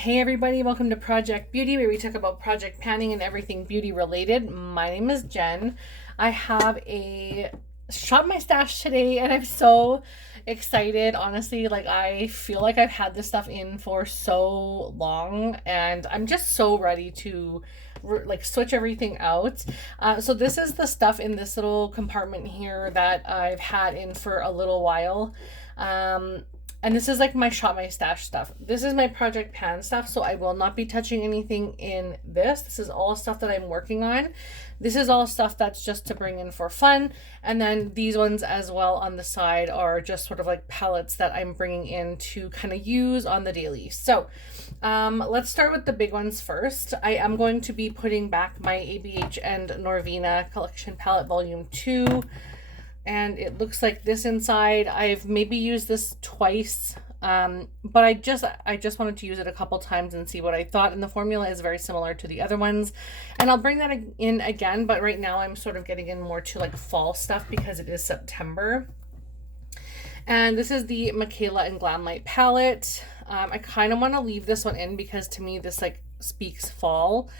Hey everybody, welcome to Project Beauty, where we talk about project panning and everything beauty related. My name is Jen. I have a shop my stash today and I'm so excited. Honestly, like I feel like I've had this stuff in for so long and I'm just so ready to like switch everything out. So this is the stuff in this little compartment here that I've had in for a little while. And this is like my shop my stash stuff. This is my project pan stuff, so I will not be touching anything in this. This is all stuff that I'm working on. This is all stuff that's just to bring in for fun. And then these ones as well on the side are just sort of like palettes that I'm bringing in to kind of use on the daily. So let's start with the big ones first. I am going to be putting back my ABH and Norvina Collection Palette Volume 2. And it looks like this inside. I've maybe used this twice, but I just wanted to use it a couple times and see what I thought. And the formula is very similar to the other ones. And I'll bring that in again, but right now I'm sort of getting in more to like fall stuff because it is September. And this is the Michaela and Glam Light palette. I kind of want to leave this one in because to me this like speaks fall.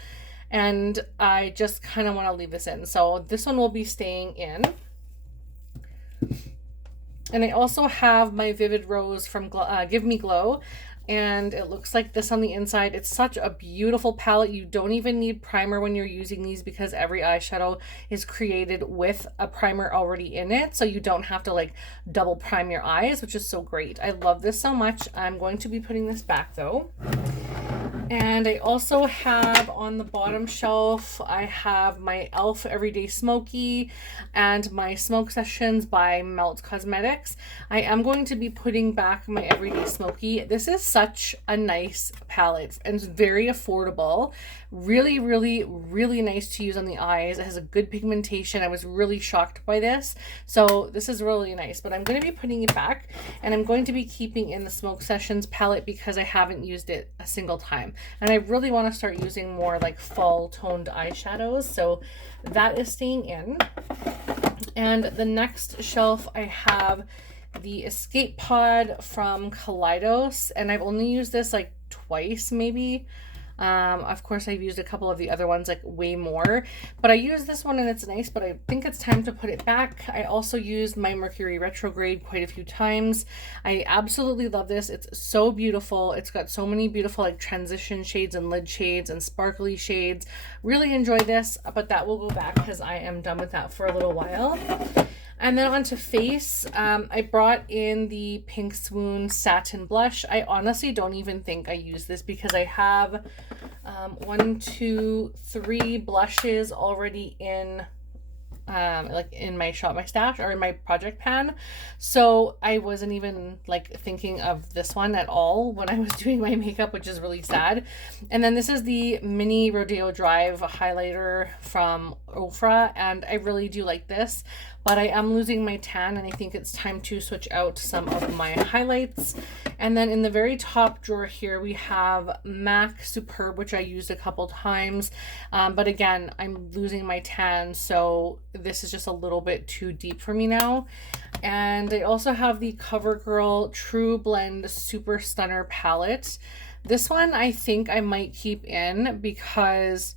And I just kind of want to leave this in. So this one will be staying in. And I also have my Vivid Rose from Give Me Glow. And it looks like this on the inside. It's such a beautiful palette. You don't even need primer when you're using these because every eyeshadow is created with a primer already in it. So you don't have to like double prime your eyes, which is so great. I love this so much. I'm going to be putting this back though. And I also have on the bottom shelf, I have my e.l.f. Everyday Smoky and my Smoke Sessions by Melt Cosmetics. I am going to be putting back my Everyday Smoky. This is such a nice palette and it's very affordable. Really, really, really nice to use on the eyes. It has a good pigmentation. I was really shocked by this. So this is really nice, but I'm going to be putting it back and I'm going to be keeping in the Smoke Sessions palette because I haven't used it a single time. And I really want to start using more like fall toned eyeshadows. So that is staying in. And the next shelf I have the Escape Pod from Kaleidos. And I've only used this like twice maybe. Of course I've used a couple of the other ones like way more, but I use this one and it's nice, but I think it's time to put it back. I also used my Mercury Retrograde quite a few times. I absolutely love this. It's so beautiful. It's got so many beautiful like transition shades and lid shades and sparkly shades. Really enjoy this, but that will go back because I am done with that for a little while. And then onto face, I brought in the Pink Swoon Satin Blush. I honestly don't even think I use this because I have 1, 2, 3 blushes already in like in my shop my stash or in my project pan, so I wasn't even like thinking of this one at all when I was doing my makeup, which is really sad. And then this is the mini Rodeo Drive highlighter from Ofra, and I really do like this, but I am losing my tan and I think it's time to switch out some of my highlights. And then in the very top drawer here we have MAC Superb, which I used a couple times, but again I'm losing my tan, so this is just a little bit too deep for me now. And I also have the CoverGirl True Blend Super Stunner palette. This one I think I might keep in because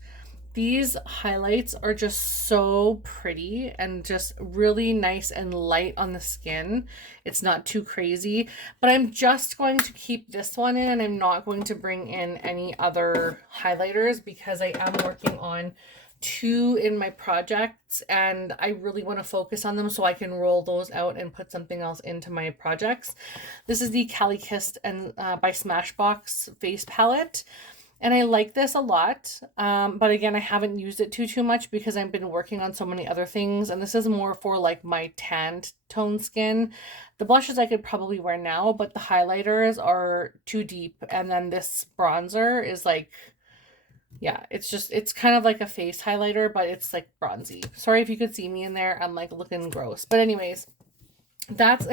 these highlights are just so pretty and just really nice and light on the skin. It's not too crazy, but I'm just going to keep this one in and I'm not going to bring in any other highlighters because I am working on 2 in my projects and I really want to focus on them so I can roll those out and put something else into my projects. This is the Cali Kissed and by Smashbox face palette. And I like this a lot, but again, I haven't used it too much because I've been working on so many other things, and this is more for like my tanned tone skin. The blushes I could probably wear now, but the highlighters are too deep, and then this bronzer is like, yeah, it's kind of like a face highlighter, but it's like bronzy. Sorry if you could see me in there, I'm like looking gross. But anyways, that's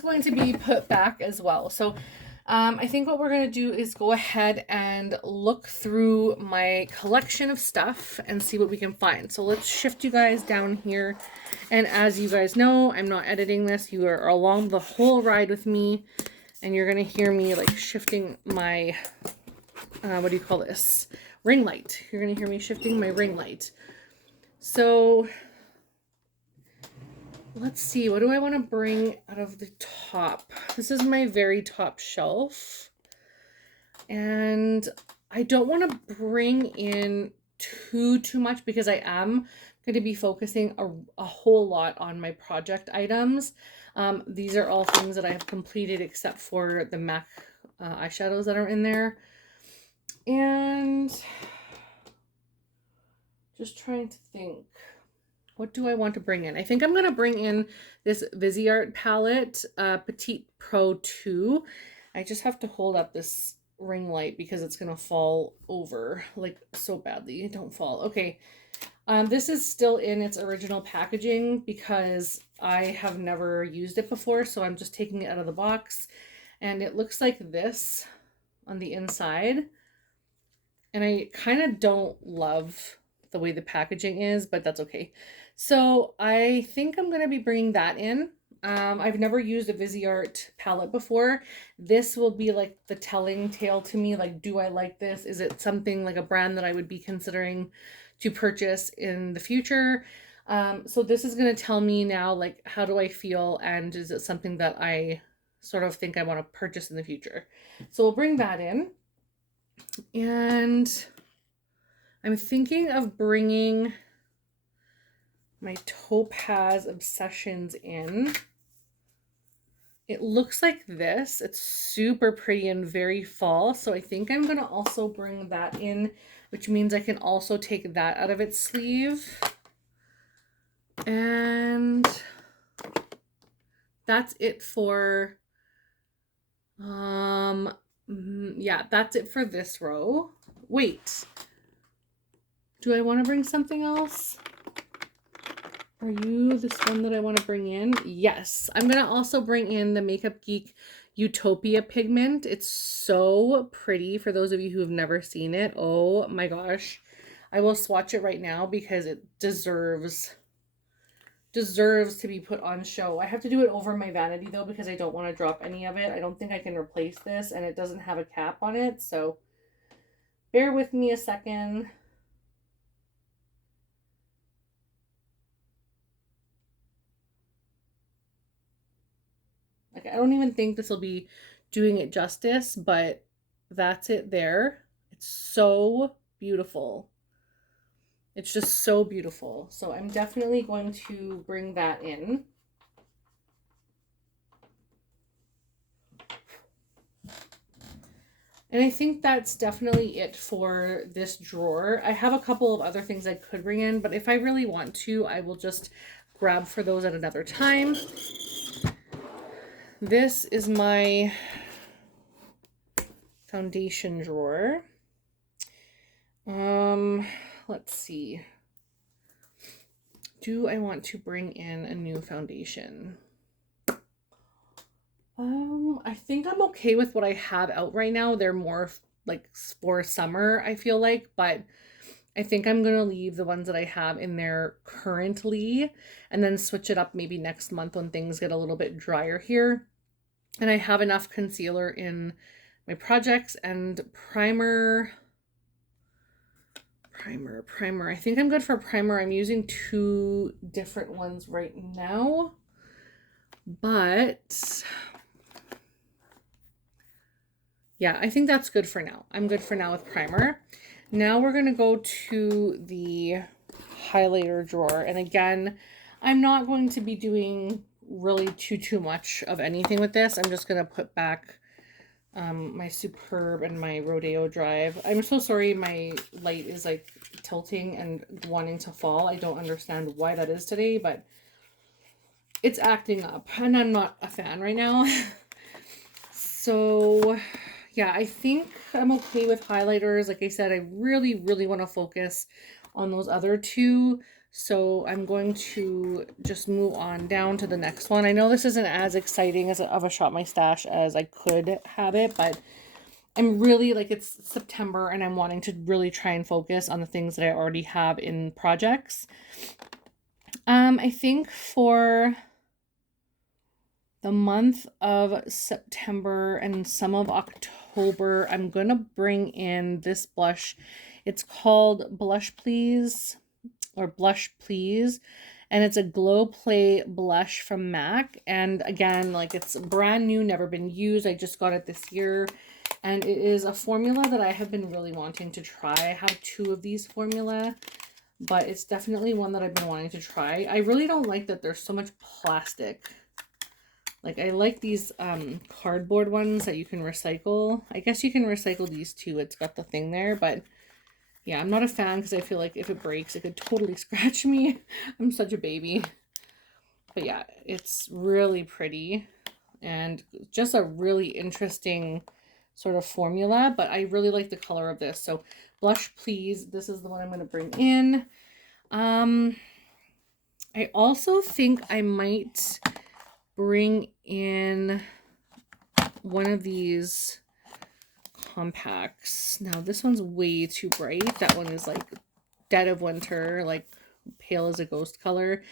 going to be put back as well. So I think what we're going to do is go ahead and look through my collection of stuff and see what we can find. So let's shift you guys down here. And as you guys know, I'm not editing this. You are along the whole ride with me and you're going to hear me like shifting my what do you call this? Ring light. You're going to hear me shifting my ring light. So let's see, what do I want to bring out of the top? This is my very top shelf. And I don't want to bring in too much because I am going to be focusing a whole lot on my project items. These are all things that I have completed except for the MAC eyeshadows that are in there. And just trying to think, what do I want to bring in? I think I'm going to bring in this Viseart Palette Petite Pro 2. I just have to hold up this ring light because it's going to fall over like so badly. Don't fall. Okay. This is still in its original packaging because I have never used it before. So I'm just taking it out of the box, and it looks like this on the inside. And I kind of don't love the way the packaging is, but that's okay. So I think I'm going to be bringing that in. I've never used a Viseart palette before. This will be like the telling tale to me. Like, do I like this? Is it something like a brand that I would be considering to purchase in the future? So this is going to tell me now, like, how do I feel? And is it something that I sort of think I want to purchase in the future? So we'll bring that in. And I'm thinking of bringing my Topaz Obsessions in. It looks like this. It's super pretty and very fall. So I think I'm going to also bring that in, which means I can also take that out of its sleeve. And that's it for, yeah, that's it for this row. Wait, do I want to bring something else? Are you this one that I want to bring in? Yes. I'm going to also bring in the Makeup Geek Utopia pigment. It's so pretty for those of you who have never seen it. Oh my gosh. I will swatch it right now because it deserves to be put on show. I have to do it over my vanity though because I don't want to drop any of it. I don't think I can replace this, and it doesn't have a cap on it. So bear with me a second. Like, I don't even think this will be doing it justice, but that's it there. It's so beautiful. It's just so beautiful. So I'm definitely going to bring that in. And I think that's definitely it for this drawer. I have a couple of other things I could bring in, but if I really want to, I will just grab for those at another time. This is my foundation drawer. Let's see. Do I want to bring in a new foundation? I think I'm okay with what I have out right now. They're more like for summer, I feel like, but I think I'm going to leave the ones that I have in there currently and then switch it up maybe next month when things get a little bit drier here. And I have enough concealer in my projects and primer. I think I'm good for primer. I'm using two different ones right now, but yeah, I think that's good for now. I'm good for now with primer. Now we're going to go to the highlighter drawer. And again, I'm not going to be doing really too much of anything with this. I'm just going to put back my Superb and my Rodeo Drive. I'm so sorry my light is like tilting and wanting to fall. I don't understand why that is today, but it's acting up and I'm not a fan right now. So yeah, I think I'm okay with highlighters. Like I said, I really want to focus on those other two. So I'm going to just move on down to the next one. I know this isn't as exciting as of a Shop My Stash as I could have it, but I'm really like, it's September and I'm wanting to really try and focus on the things that I already have in projects. I think for the month of September and some of October, October, I'm going to bring in this blush. It's called Blush Please, or Blush Please. And it's a Glow Play blush from MAC. And again, like, it's brand new, never been used. I just got it this year. And it is a formula that I have been really wanting to try. I have 2 of these formula, but it's definitely one that I've been wanting to try. I really don't like that there's so much plastic. Like, I like these cardboard ones that you can recycle. I guess you can recycle these too. It's got the thing there, but yeah, I'm not a fan because I feel like if it breaks, it could totally scratch me. I'm such a baby. But yeah, it's really pretty and just a really interesting sort of formula, but I really like the color of this. So Blush Please, this is the one I'm going to bring in. I also think I might bring in one of these compacts. Now this one's way too bright. That one is like Dead of Winter, like pale as a ghost color.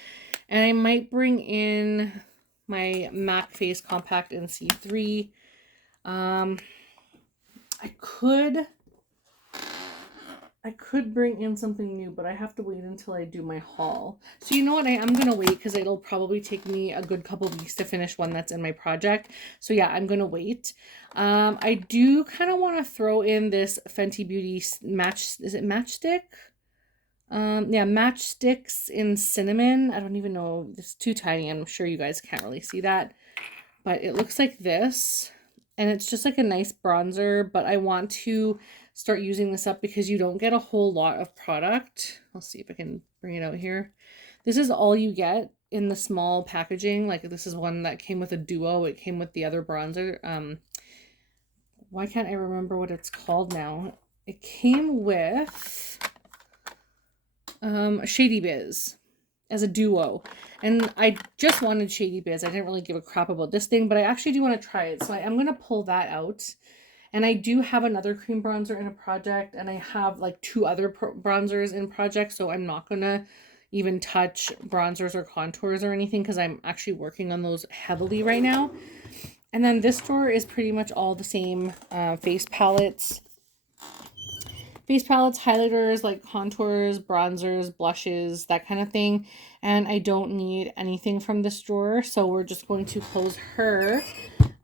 And I might bring in my MAC Face Compact in C3. I could bring in something new, but I have to wait until I do my haul. So you know what? I am going to wait because it'll probably take me a good couple weeks to finish one that's in my project. So yeah, I'm going to wait. I do kind of want to throw in this Fenty Beauty is it Matchstick? Yeah, Matchsticks in Cinnamon. I don't even know. It's too tiny. I'm sure you guys can't really see that. But it looks like this. And it's just like a nice bronzer. But I want to start using this up because you don't get a whole lot of product. I'll see if I can bring it out here. This is all you get in the small packaging. Like, this is one that came with a duo. It came with the other bronzer. Why can't I remember what it's called now? It came with Shady Biz as a duo. And I just wanted Shady Biz. I didn't really give a crap about this thing, but I actually do want to try it. So I'm going to pull that out. And I do have another cream bronzer in a project, and I have like 2 other bronzers in projects, so I'm not going to even touch bronzers or contours or anything because I'm actually working on those heavily right now. And then this drawer is pretty much all the same face palettes. Face palettes, highlighters, like contours, bronzers, blushes, that kind of thing. And I don't need anything from this drawer, so we're just going to close her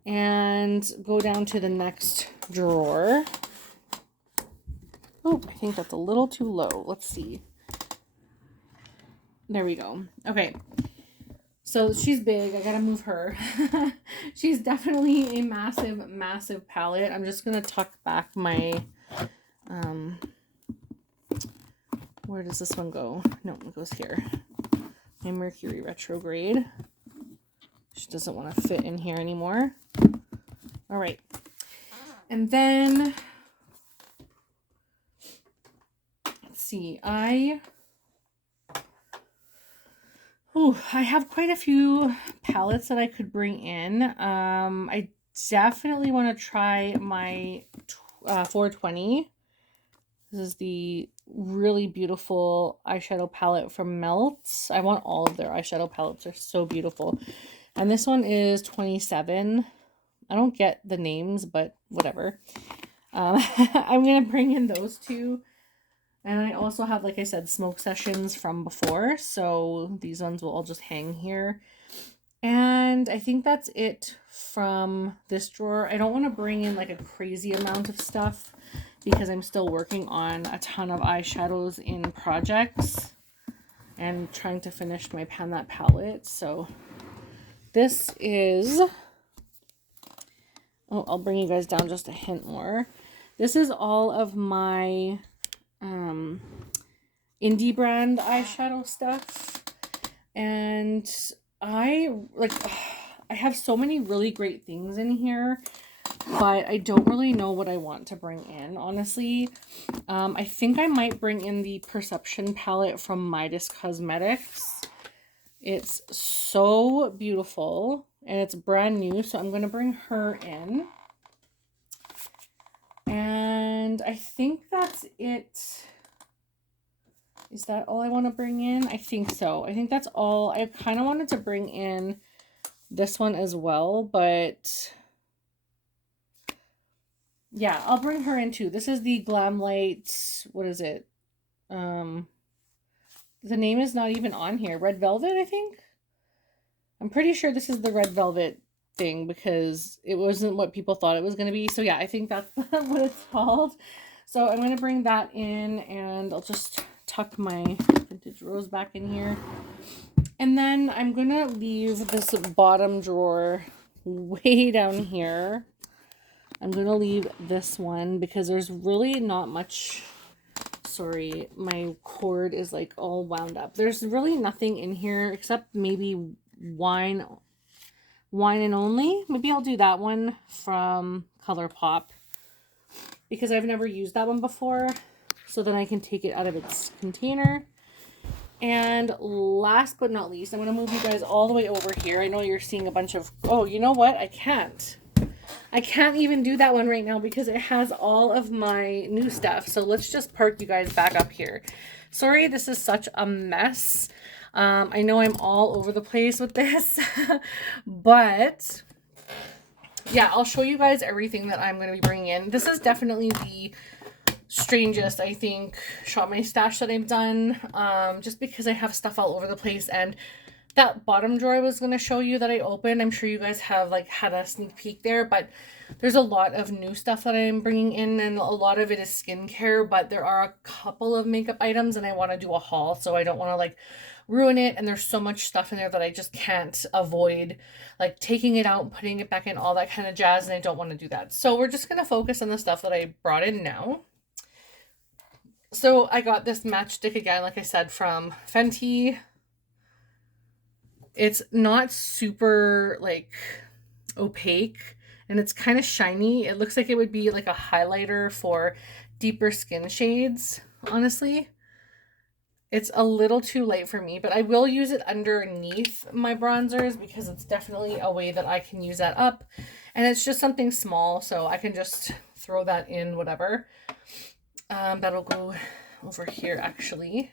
and go down to the next drawer. Oh, I think that's a little too low. Let's see. There we go. Okay. So she's big. I gotta move her. She's definitely a massive, massive palette. I'm just gonna tuck back my, where does this one go? No, it goes here. My Mercury retrograde. She doesn't want to fit in here anymore. All right. And then, let's see, I have quite a few palettes that I could bring in. I definitely want to try my 420. This is the really beautiful eyeshadow palette from Melt. I want all of their eyeshadow palettes. They're so beautiful. And this one is 27. I don't get the names, but whatever. I'm going to bring in those 2. And I also have, like I said, Smoke Sessions from before. So these ones will all just hang here. And I think that's it from this drawer. I don't want to bring in like a crazy amount of stuff because I'm still working on a ton of eyeshadows in projects and trying to finish my That palette. So this is, oh, I'll bring you guys down just a hint more. This is all of my indie brand eyeshadow stuff. And I have so many really great things in here, but I don't really know what I want to bring in, honestly. I think I might bring in the Perception palette from Midas Cosmetics. It's so beautiful and it's brand new, so I'm going to bring her in. And I think that's it. Is that all I want to bring in? I think so. I think that's all. I kind of wanted to bring in this one as well, but Yeah, I'll bring her in too. This is the Glam Light, what is it? The name is not even on here. Red Velvet, I think? I'm pretty sure this is the Red Velvet thing because it wasn't what people thought it was going to be. So yeah, I think that's what it's called. So I'm going to bring that in and I'll just tuck my vintage rose back in here. And then I'm going to leave this bottom drawer way down here. I'm going to leave this one because there's really not much. Sorry, my cord is like all wound up. There's really nothing in here except maybe wine and only. Maybe I'll do that one from ColourPop because I've never used that one before. So then I can take it out of its container. And last but not least, I'm going to move you guys all the way over here. I know you're seeing a bunch of... Oh, you know what? I can't even do that one right now because it has all of my new stuff. So let's just park you guys back up here. Sorry, this is such a mess. I know I'm all over the place with this, but yeah, I'll show you guys everything that I'm going to be bringing in. This is definitely the strangest, I think, Shop My Stash that I've done, just because I have stuff all over the place. And that bottom drawer I was going to show you that I opened, I'm sure you guys have like had a sneak peek there, but there's a lot of new stuff that I'm bringing in, and a lot of it is skincare, but there are a couple of makeup items and I want to do a haul, so I don't want to like ruin it. And there's so much stuff in there that I just can't avoid like taking it out, putting it back in, all that kind of jazz, and I don't want to do that. So we're just going to focus on the stuff that I brought in now. So I got this matchstick again, like I said, from Fenty. It's not super like opaque and it's kind of shiny. It looks like it would be like a highlighter for deeper skin shades, honestly. It's a little too light for me, but I will use it underneath my bronzers because it's definitely a way that I can use that up. And it's just something small, so I can just throw that in whatever. That'll go over here actually.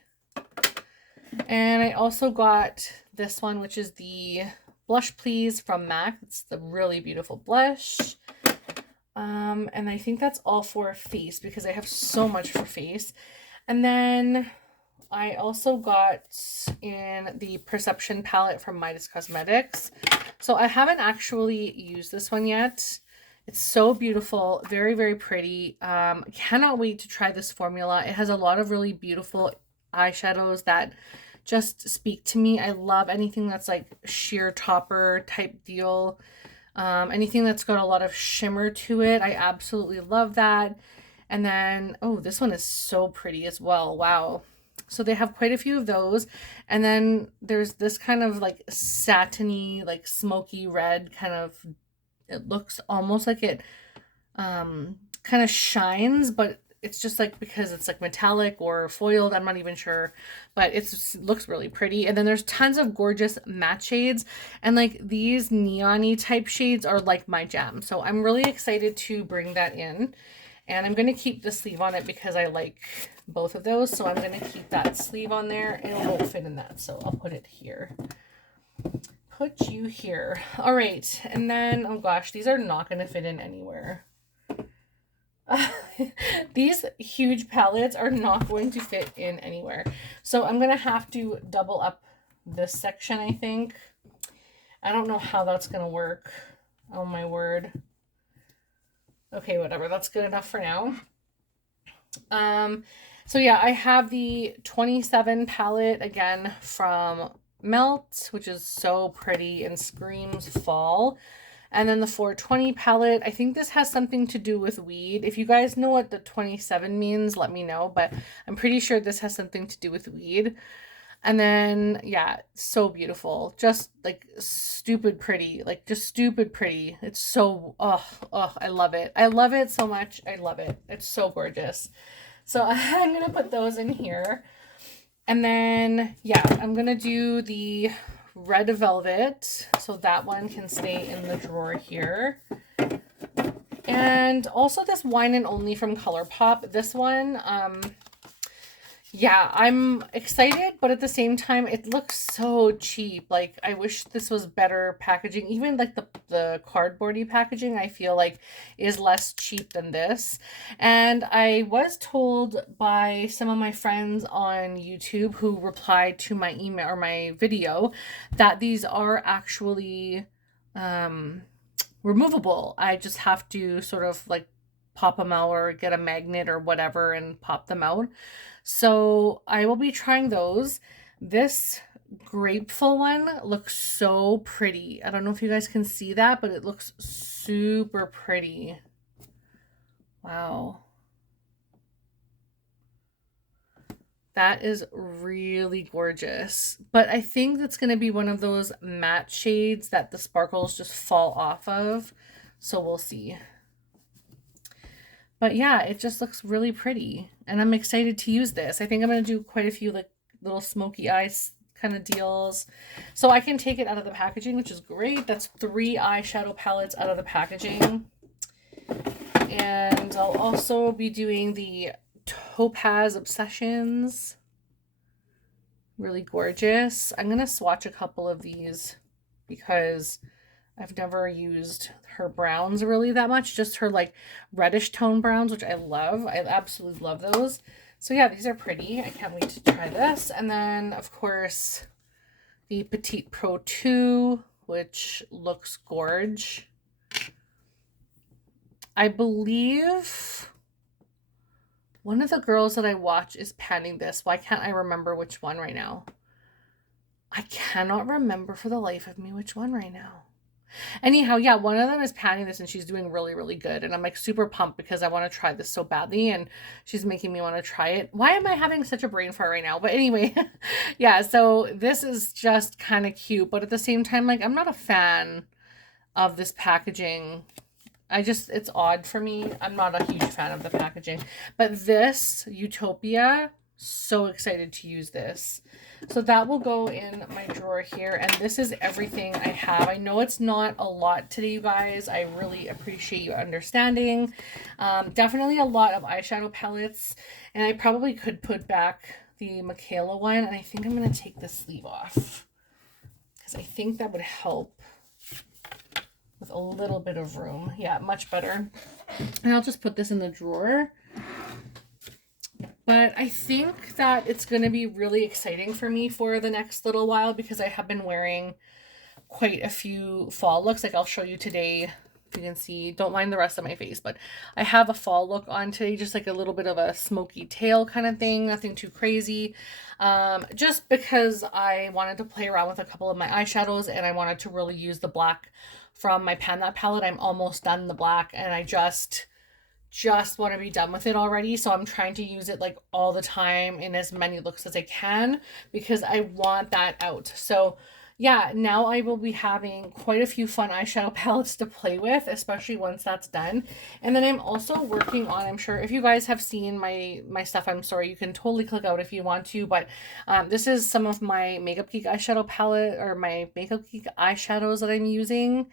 And I also got this one, which is the Blush Please from MAC. It's the really beautiful blush. And I think that's all for face because I have so much for face. And then I also got in the Perception palette from Midas Cosmetics. So I haven't actually used this one yet. It's so beautiful, very, very pretty. Cannot wait to try this formula. It has a lot of really beautiful eyeshadows that just speak to me. I love anything that's like sheer topper type deal. Anything that's got a lot of shimmer to it. I absolutely love that. And then, oh, this one is so pretty as well. Wow. So they have quite a few of those. And then there's this kind of like satiny, like smoky red kind of, it looks almost like it kind of shines, but it's just like because it's like metallic or foiled, I'm not even sure, but it looks really pretty. And then there's tons of gorgeous matte shades, and like these neon-y type shades are like my jam. So I'm really excited to bring that in, and I'm going to keep the sleeve on it because I like both of those. So I'm going to keep that sleeve on there and it won't fit in that. So I'll put it here. Put you here. All right. And then, oh gosh, these are not going to fit in anywhere. These huge palettes are not going to fit in anywhere. So I'm going to have to double up this section, I think. I don't know how that's going to work. Oh my word. Okay, whatever. That's good enough for now. So yeah, I have the 27 palette again from Melt, which is so pretty and screams fall. And then the 420 palette, I think this has something to do with weed. If you guys know what the 27 means, let me know. But I'm pretty sure this has something to do with weed. And then, yeah, so beautiful. Just like stupid pretty. Like just stupid pretty. It's so, oh, I love it. I love it so much. I love it. It's so gorgeous. So I'm going to put those in here. And then, yeah, I'm going to do the Red Velvet, so that one can stay in the drawer here. And also this Wine and Only from ColourPop. This one, Yeah, I'm excited, but at the same time, it looks so cheap. Like, I wish this was better packaging. Even like the cardboardy packaging, I feel like is less cheap than this. And I was told by some of my friends on YouTube who replied to my email or my video that these are actually um removable. I just have to sort of like pop them out or get a magnet or whatever and pop them out. So I will be trying those. This grapeful one looks so pretty. I don't know if you guys can see that, but it looks super pretty. Wow. That is really gorgeous. But I think that's going to be one of those matte shades that the sparkles just fall off of. So we'll see. But yeah, it just looks really pretty. And I'm excited to use this. I think I'm going to do quite a few like little smoky eyes kind of deals. So I can take it out of the packaging, which is great. That's 3 eyeshadow palettes out of the packaging. And I'll also be doing the Topaz Obsessions. Really gorgeous. I'm going to swatch a couple of these because I've never used her browns really that much. Just her like reddish tone browns, which I love. I absolutely love those. So yeah, these are pretty. I can't wait to try this. And then, of course, the Petite Pro 2, which looks gorge. I believe one of the girls that I watch is panning this. Why can't I remember which one right now? I cannot remember for the life of me which one right now. Anyhow, yeah, one of them is panning this and she's doing really, really good. And I'm like super pumped because I want to try this so badly and she's making me want to try it. Why am I having such a brain fart right now? But anyway, yeah, so this is just kind of cute. But at the same time, like, I'm not a fan of this packaging. It's odd for me. I'm not a huge fan of the packaging. But this, Utopia, so excited to use this. So that will go in my drawer here. And this is everything I have. I know it's not a lot today, you guys. I really appreciate you understanding. Definitely a lot of eyeshadow palettes. And I probably could put back the Michaela one. And I think I'm going to take the sleeve off, because I think that would help with a little bit of room. Yeah, much better. And I'll just put this in the drawer. But I think that it's going to be really exciting for me for the next little while because I have been wearing quite a few fall looks. Like I'll show you today, if you can see. Don't mind the rest of my face, but I have a fall look on today, just like a little bit of a smoky tail kind of thing. Nothing too crazy. Just because I wanted to play around with a couple of my eyeshadows and I wanted to really use the black from my Pan That palette. I'm almost done the black and I just want to be done with it already. So I'm trying to use it like all the time in as many looks as I can because I want that out. So yeah, now I will be having quite a few fun eyeshadow palettes to play with, especially once that's done. And then I'm also working on, I'm sure if you guys have seen my stuff, I'm sorry, you can totally click out if you want to, but this is some of my Makeup Geek eyeshadow palette or my Makeup Geek eyeshadows that I'm using.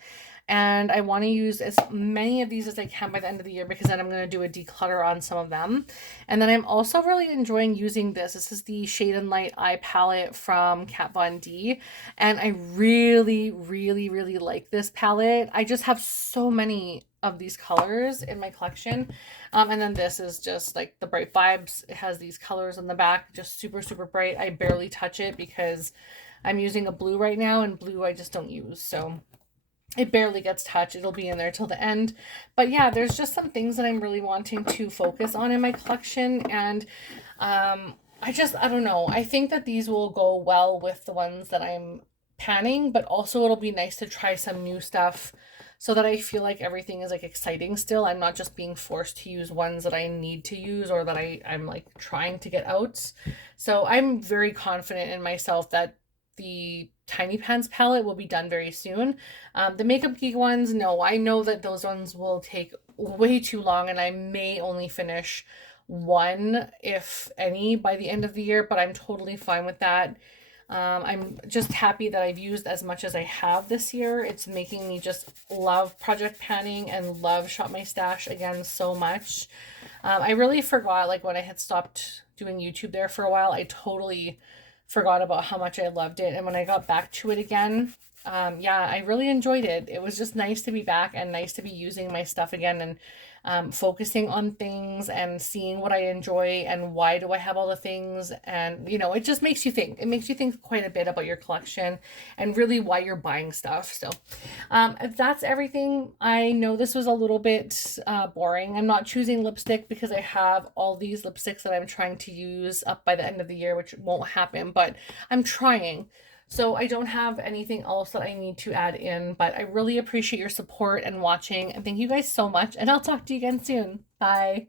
And I want to use as many of these as I can by the end of the year because then I'm going to do a declutter on some of them. And then I'm also really enjoying using this. This is the Shade and Light eye palette from Kat Von D. And I really, really, really like this palette. I just have so many of these colors in my collection. And then this is just like the Bright Vibes. It has these colors on the back, just super, super bright. I barely touch it because I'm using a blue right now and blue I just don't use. So it barely gets touched. It'll be in there till the end. But yeah, there's just some things that I'm really wanting to focus on in my collection. And I don't know. I think that these will go well with the ones that I'm panning, but also it'll be nice to try some new stuff so that I feel like everything is like exciting still. I'm not just being forced to use ones that I need to use or that I'm like trying to get out. So I'm very confident in myself that the Tiny Pans palette will be done very soon. The Makeup Geek ones, no, I know that those ones will take way too long and I may only finish one, if any, by the end of the year, but I'm totally fine with that. I'm just happy that I've used as much as I have this year. It's making me just love project panning and love Shop My Stash again so much. I really forgot, like when I had stopped doing YouTube there for a while, I totally forgot about how much I loved it. And when I got back to it again, yeah, I really enjoyed it. It was just nice to be back and nice to be using my stuff again and focusing on things and seeing what I enjoy and why do I have all the things. And, you know, it just makes you think. It makes you think quite a bit about your collection and really why you're buying stuff. So that's everything. I know this was a little bit boring. I'm not choosing lipstick because I have all these lipsticks that I'm trying to use up by the end of the year, which won't happen, but I'm trying. So I don't have anything else that I need to add in, but I really appreciate your support and watching, and thank you guys so much, and I'll talk to you again soon. Bye.